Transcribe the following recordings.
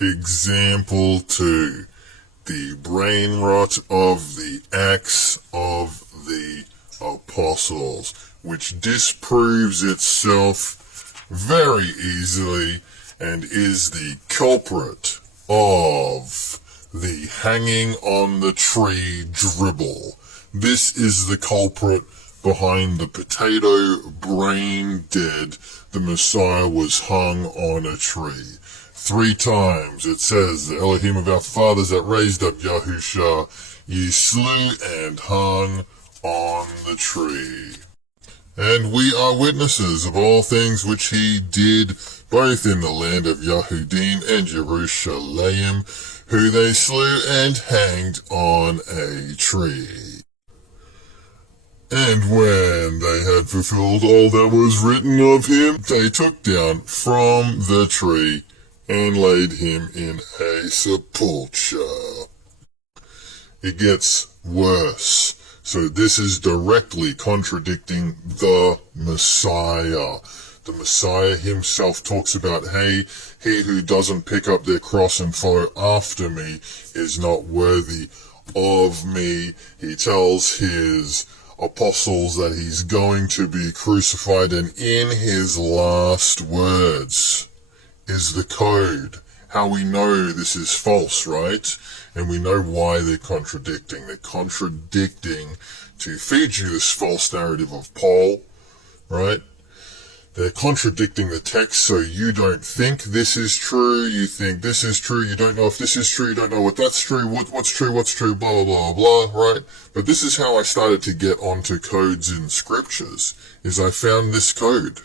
Example 2. The brain rot of the Acts of the Apostles, which disproves itself very easily and is the culprit of the hanging on the tree dribble. This is the culprit behind the potato brain dead. The Messiah was hung on a tree. 3 times it says, the Elohim of our fathers that raised up Yahusha, ye slew and hung on the tree. And we are witnesses of all things which he did, both in the land of Yahudim and Jerusalem, who they slew and hanged on a tree. And when they had fulfilled all that was written of him, they took down from the tree and laid him in a sepulchre. It gets worse. So this is directly contradicting the Messiah. The Messiah himself talks about, hey, he who doesn't pick up their cross and follow after me is not worthy of me. He tells his apostles that he's going to be crucified, and in his last words is the code. How we know this is false, right? And we know why they're contradicting. They're contradicting to feed you this false narrative of Paul, right? They're contradicting the text so you don't think this is true, you think this is true, you don't know if this is true, you don't know what that's true, what's true, blah, blah, blah, blah, right? But this is how I started to get onto codes in scriptures, is I found this code.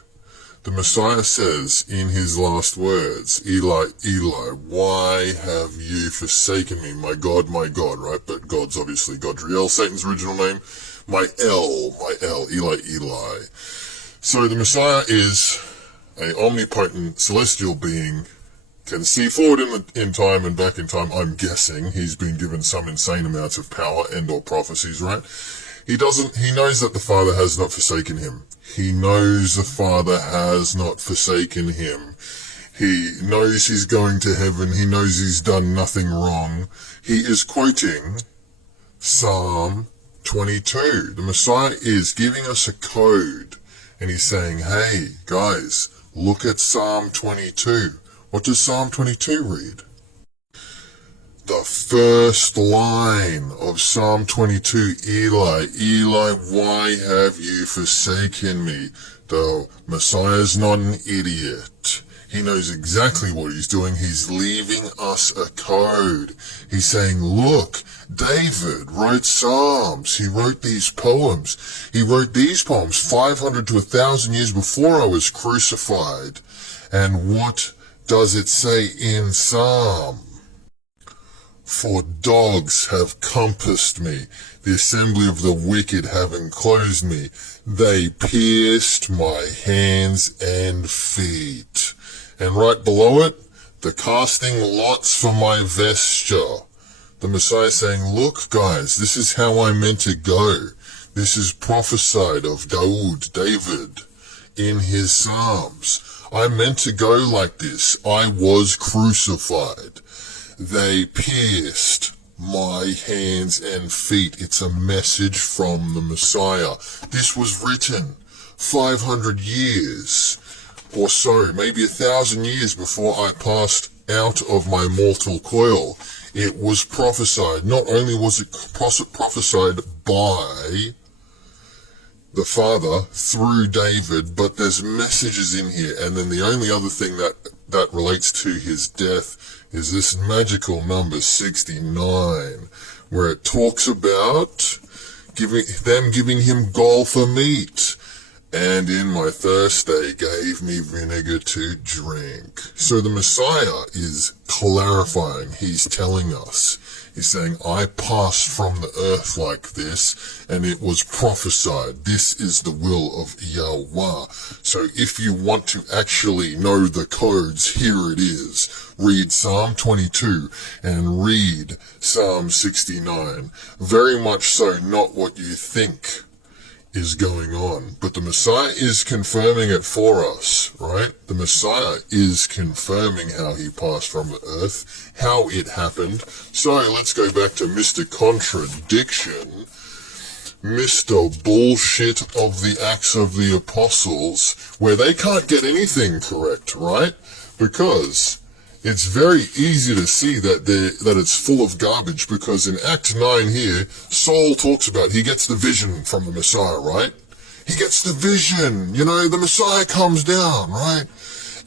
The Messiah says in his last words, Eli, Eli, why have you forsaken me, my God, right? But God's obviously Godriel, Satan's original name, my El, Eli, Eli. So the Messiah is an omnipotent celestial being, can see forward in time and back in time. I'm guessing he's been given some insane amounts of power and or prophecies, right? He knows that the Father has not forsaken him. He knows the Father has not forsaken him. He knows he's going to heaven. He knows he's done nothing wrong. He is quoting Psalm 22. The Messiah is giving us a code, and he's saying, hey, guys, look at Psalm 22. What does Psalm 22 read? The first line of Psalm 22, Eli, Eli, why have you forsaken me? The Messiah's not an idiot. He knows exactly what he's doing. He's leaving us a code. He's saying, look, David wrote Psalms. He wrote these poems. He wrote these poems 500 to 1,000 years before I was crucified. And what does it say in Psalm? For dogs have compassed me, the assembly of the wicked have enclosed me. They pierced my hands and feet. And right below it, the casting lots for my vesture. The Messiah saying, look guys, this is how I'm meant to go. This is prophesied of David, in his Psalms. I'm meant to go like this. I was crucified. They pierced my hands and feet. It's a message from the Messiah. This was written 500 years or so, maybe 1,000 years before I passed out of my mortal coil. It was prophesied. Not only was it prophesied by the Father through David, but there's messages in here. And then the only other thing that relates to his death is this magical number 69, where it talks about giving him gall for meat. And in my thirst they gave me vinegar to drink. So the Messiah is clarifying. He's telling us. He's saying, I passed from the earth like this, and it was prophesied. This is the will of Yahweh. So if you want to actually know the codes, here it is. Read Psalm 22 and read Psalm 69. Very much so not what you think is going on, but the Messiah is confirming it for us, right? The Messiah is confirming how he passed from the earth, how it happened. So let's go back to Mr. Contradiction, Mr. Bullshit of the Acts of the Apostles, where they can't get anything correct, right? Because it's very easy to see that it's full of garbage, because in Act 9 here, Saul talks about, he gets the vision from the Messiah, right? He gets the vision, the Messiah comes down, right?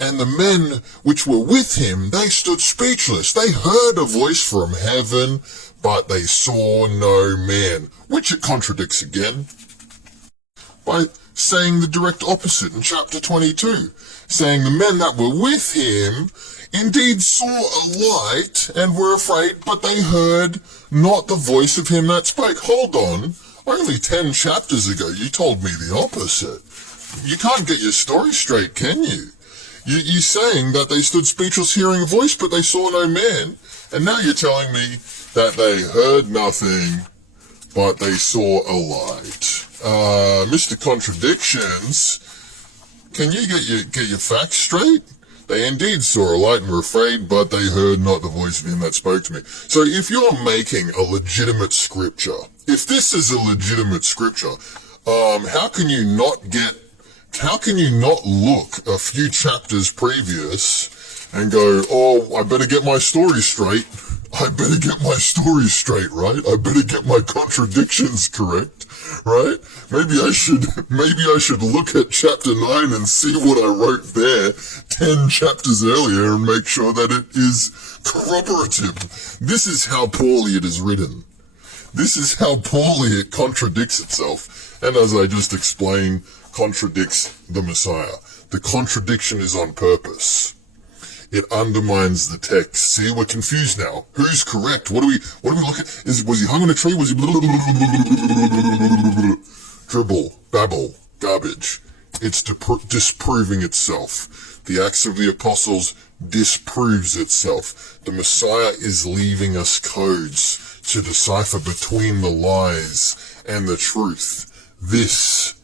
And the men which were with him, they stood speechless. They heard a voice from heaven, but they saw no man, which it contradicts again by saying the direct opposite in chapter 22, saying the men that were with him indeed saw a light and were afraid, but they heard not the voice of him that spoke. Hold on, only 10 chapters ago you told me the opposite. You can't get your story straight, can you? You're saying that they stood speechless hearing a voice, but they saw no man, and now you're telling me that they heard nothing, but they saw a light. Mr. Contradictions, can you get your facts straight? They indeed saw a light and were afraid, but they heard not the voice of him that spoke to me. So if you're making a legitimate scripture, if this is a legitimate scripture, how can you not look a few chapters previous and go, oh, I better get my story straight. I better get my story straight, right? I better get my contradictions correct, right? Maybe I should look at chapter 9 and see what I wrote there 10 chapters earlier and make sure that it is corroborative. This is how poorly it is written. This is how poorly it contradicts itself. And as I just explained, contradicts the Messiah. The contradiction is on purpose. It undermines the text. See, we're confused now. Who's correct? What do we look at? Was he hung on a tree? Was he dribble, babble, garbage? It's disproving itself. The Acts of the Apostles disproves itself. The Messiah is leaving us codes to decipher between the lies and the truth. This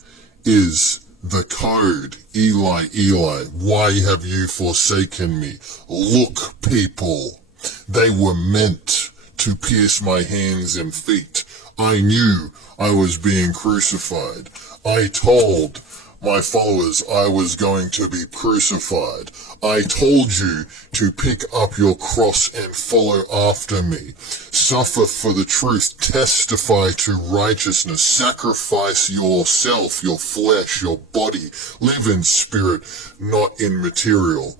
is the code. Eli, Eli, why have you forsaken me? Look, people, they were meant to pierce my hands and feet. I knew I was being crucified. I told my followers I was going to be crucified. I told you to pick up your cross and follow after me. Suffer for the truth, testify to righteousness, sacrifice yourself, your flesh, your body, live in spirit, not in material.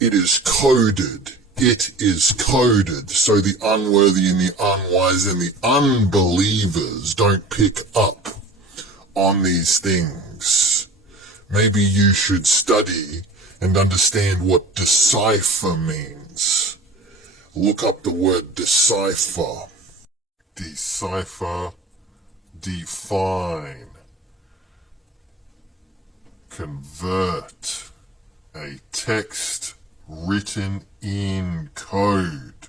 It is coded. It is coded so the unworthy and the unwise and the unbelievers don't pick up on these things. Maybe you should study and understand what decipher means. Look up the word decipher. Decipher, define, convert a text written in code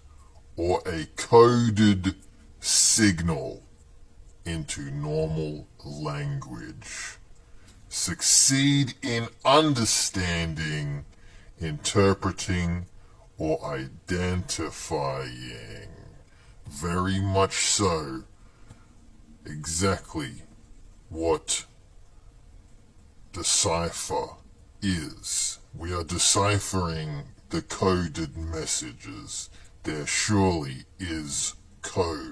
or a coded signal into normal language. Succeed in understanding, interpreting, or identifying. Very much so. Exactly what decipher is. We are deciphering the coded messages. There surely is code.